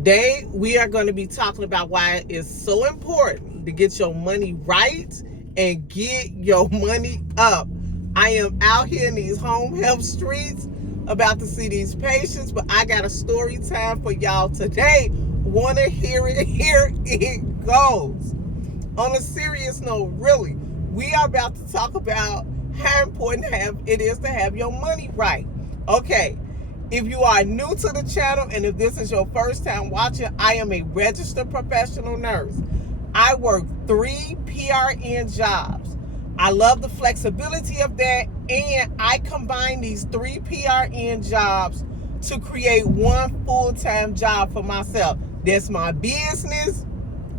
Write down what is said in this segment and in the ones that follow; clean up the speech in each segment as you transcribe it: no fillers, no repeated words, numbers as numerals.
Today, we are going to be talking about why it's so important to get your money right and get your money up. I am out here in these home health streets about to see these patients, but I got a story time for y'all today. Want to hear it? Here it goes. On a serious note, really, we are about to talk about how important it is to have your money right. Okay. If you are new to the channel and if this is your first time watching, I am a registered professional nurse. I work 3 PRN jobs. I love the flexibility of that, and I combine these 3 PRN jobs to create one full-time job for myself. That's my business.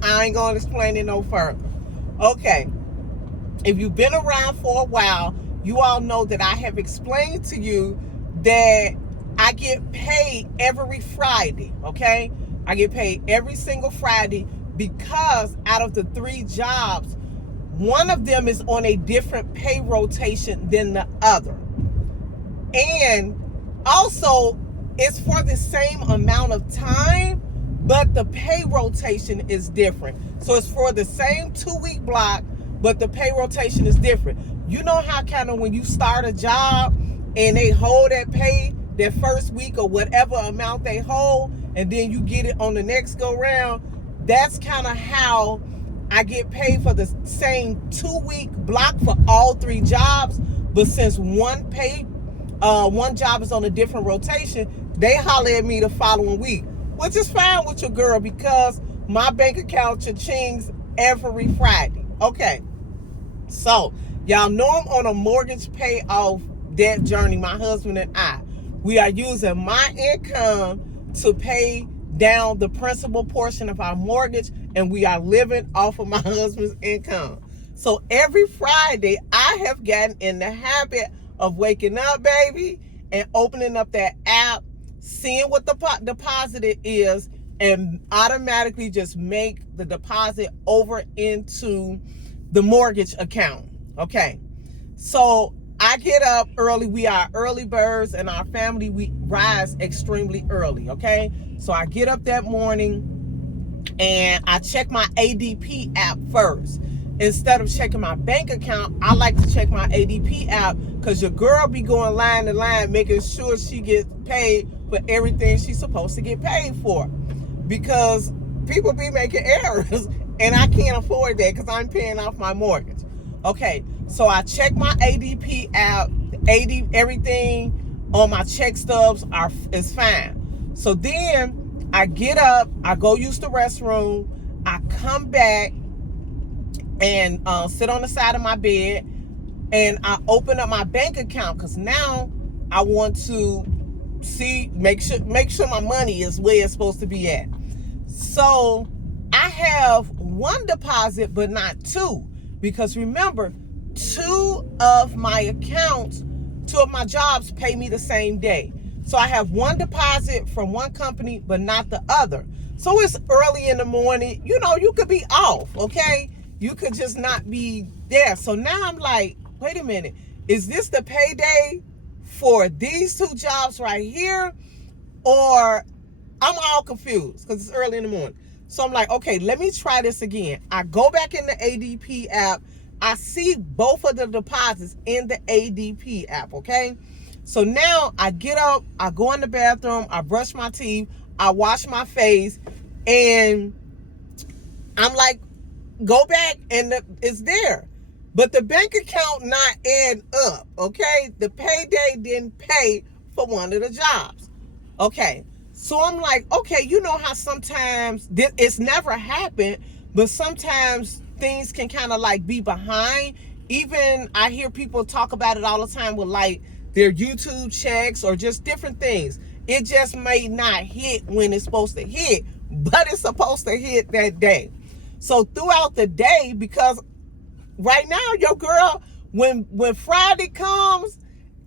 I ain't going to explain it no further. Okay. If you've been around for a while, you all know that I have explained to you that I get paid every Friday, okay? I get paid every single Friday because out of the 3 jobs, one of them is on a different pay rotation than the other. And also, it's for the same amount of time, but the pay rotation is different. So it's for the same 2-week block, but the pay rotation is different. You know how kind of when you start a job and they hold that pay that first week or whatever amount they hold, and then you get it on the next go round? That's kind of how I get paid for the same 2-week block for all 3 jobs. But since one job is on a different rotation, they holler at me the following week, which is fine with your girl because my bank account cha-chings every Friday. Okay, so y'all know I'm on a mortgage payoff debt journey, my husband and I. We are using my income to pay down the principal portion of our mortgage, and we are living off of my husband's income. So every Friday, I have gotten in the habit of waking up, baby, and opening up that app, seeing what the deposit is, and automatically just make the deposit over into the mortgage account. Okay, so I get up early. We are early birds, and our family, we rise extremely early, okay? So I get up that morning, and I check my ADP app first. Instead of checking my bank account, I like to check my ADP app because your girl be going line to line, making sure she gets paid for everything she's supposed to get paid for. Because people be making errors, and I can't afford that because I'm paying off my mortgage. Okay, so I check my ADP app, everything on my check stubs is fine. So then I get up, I go use the restroom, I come back and sit on the side of my bed, and I open up my bank account because now I want to make sure my money is where it's supposed to be at. So I have 1 deposit, but not 2. Because remember, 2 of my jobs pay me the same day. So I have 1 deposit from 1 company, but not the other. So it's early in the morning. You know, you could be off, okay? You could just not be there. So now I'm like, wait a minute. Is this the payday for these 2 jobs right here? Or I'm all confused because it's early in the morning. So I'm like, okay, let me try this again. I go back in the ADP app. I see both of the deposits in the ADP app, okay? So now I get up, I go in the bathroom, I brush my teeth, I wash my face, and I'm like, go back, and it's there. But the bank account not add up, okay? The payday didn't pay for one of the jobs. Okay. So I'm like, okay, you know how sometimes it's never happened, but sometimes things can kind of like be behind. Even I hear people talk about it all the time with like their YouTube checks or just different things. It just may not hit when it's supposed to hit, but it's supposed to hit that day. So throughout the day, because right now, your girl, when Friday comes,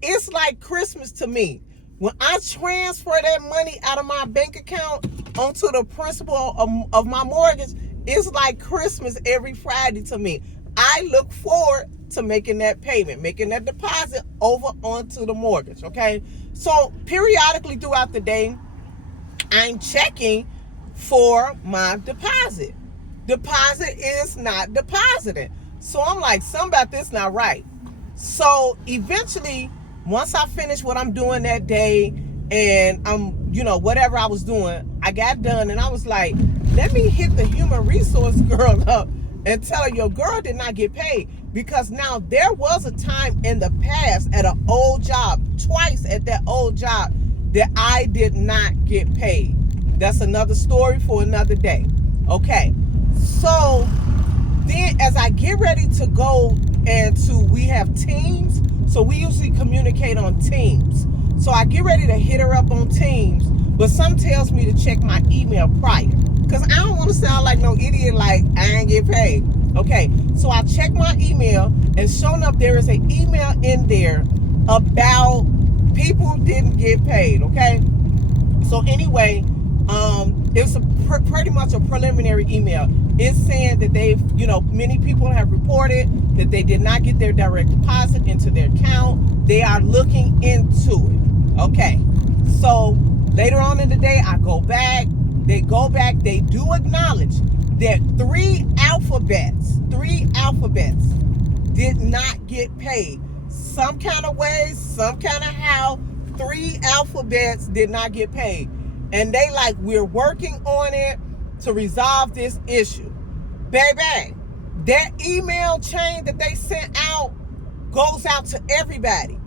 it's like Christmas to me. When I transfer that money out of my bank account onto the principal of my mortgage, it's like Christmas every Friday to me. I look forward to making that payment, making that deposit over onto the mortgage, okay? So periodically throughout the day, I'm checking for my deposit. Deposit is not deposited. So I'm like, something about this not right. So eventually, once I finished what I'm doing that day, and whatever I was doing, I got done, and I was like, let me hit the human resource girl up and tell her your girl did not get paid. Because now there was a time in the past at an old job, twice at that old job, that I did not get paid. That's another story for another day. Okay, so then as I get ready to go we have Teams, so we usually communicate on Teams. So I get ready to hit her up on Teams, but some tells me to check my email prior, because I don't want to sound like no idiot, like I ain't get paid. Okay, so I check my email, and sure enough, there is an email in there about people didn't get paid. Okay, so anyway, it's pretty much a preliminary email. It's saying that many people have reported that they did not get their direct deposit into their account. They are looking into it. Okay, so later on in the day, I go back. They go back. They do acknowledge that three alphabets did not get paid. Some kind of way, some kind of how, 3 alphabets did not get paid. And they like, we're working on it to resolve this issue. Baby, that email chain that they sent out goes out to everybody.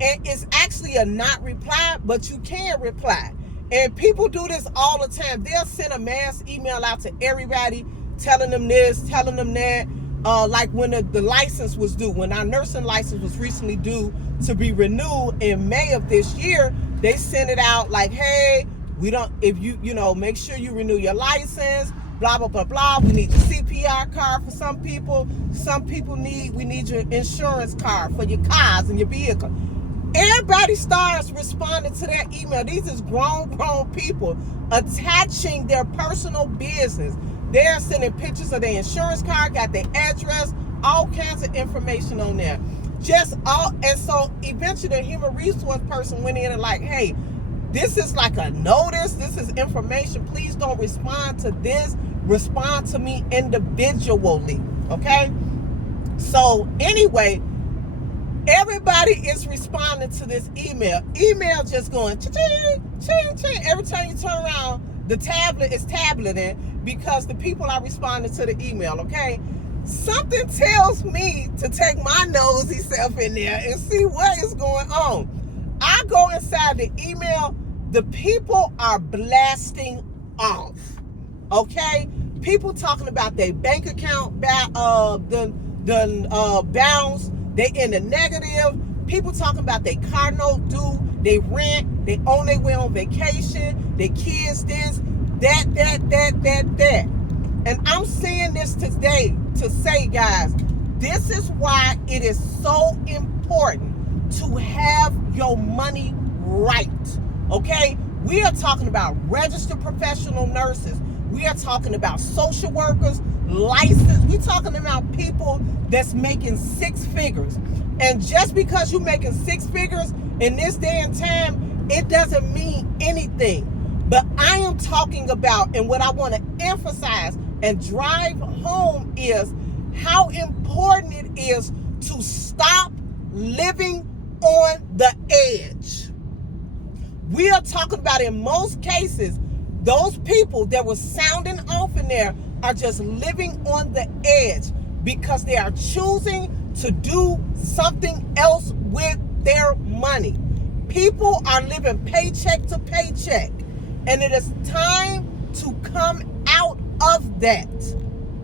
And it's actually a not reply, but you can reply. And people do this all the time. They'll send a mass email out to everybody, telling them this, telling them that. Like when the license was due, when our nursing license was recently due to be renewed in May of this year, they sent it out like, hey, make sure you renew your license, blah, blah, blah, blah. We need your CPR card for some people. Some people we need your insurance card for your cars and your vehicle. Everybody starts responding to that email. These is grown people attaching their personal business. They're sending pictures of their insurance card, got their address, all kinds of information on there. And so eventually the human resource person went in and like, hey, this is like a notice. This is information. Please don't respond to this. Respond to me individually. Okay? So anyway, everybody is responding to this email. Email just going ching, ching, ching. Every time you turn around, the tablet is tableting because the people are responding to the email. Okay? Something tells me to take my nosy self in there and see what is going on. I go inside the email. The people are blasting off. Okay? People talking about their bank account bounced. They in the negative. People talking about their car note due, they rent, they on their way on vacation, their kids this, that. And I'm saying this today to say, guys, this is why it is so important to have your money right. Okay? We are talking about registered professional nurses. We are talking about social workers, licensed. We're talking about people that's making 6 figures. And just because you're making 6 figures in this day and time, it doesn't mean anything. But I am talking about, and what I want to emphasize and drive home is how important it is to stop living on the edge. We are talking about, in most cases, those people that were sounding off in there are just living on the edge because they are choosing to do something else with their money. People are living paycheck to paycheck, and it is time to come out of that.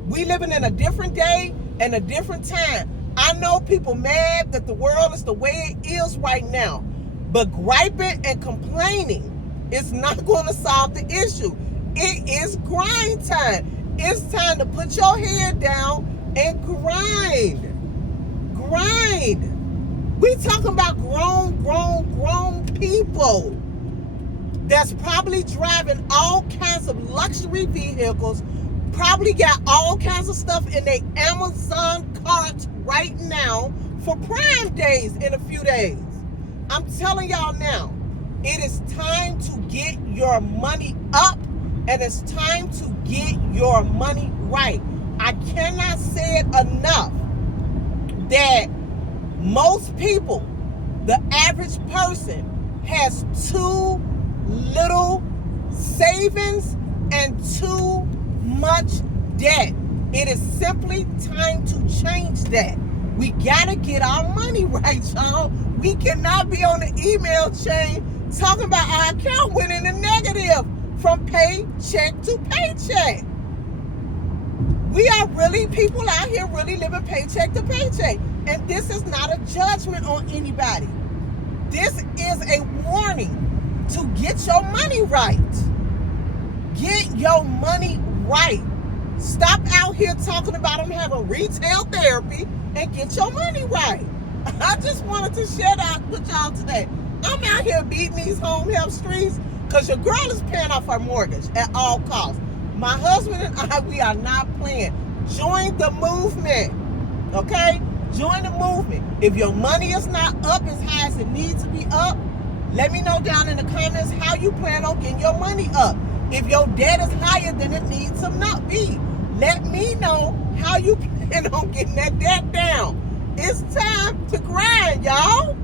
We living in a different day and a different time. I know people mad that the world is the way it is right now, but griping and complaining is not going to solve the issue. It is grind time. It's time to put your head down and grind. We talking about grown people that's probably driving all kinds of luxury vehicles, probably got all kinds of stuff in their Amazon cart right now for Prime Days in a few days. I'm telling y'all now, it is time to get your money up and it's time to get your money right. I cannot say it enough that most people, the average person, has too little savings and too much debt. It is simply time to change that. We gotta get our money right, y'all. We cannot be on the email chain talking about our account went in the negative from paycheck to paycheck. We are really, people out here really living paycheck to paycheck. And this is not a judgment on anybody. This is a warning to get your money right. Get your money right. Stop out here talking about them having retail therapy and get your money right. I just wanted to share that with y'all today. I'm out here beating these home health streets because your girl is paying off her mortgage at all costs. My husband and I, we are not playing. Join the movement, okay? Join the movement. If your money is not up as high as it needs to be up, let me know down in the comments how you plan on getting your money up. If your debt is higher than it needs to not be, let me know how you plan on getting that debt down. It's time to grind, y'all.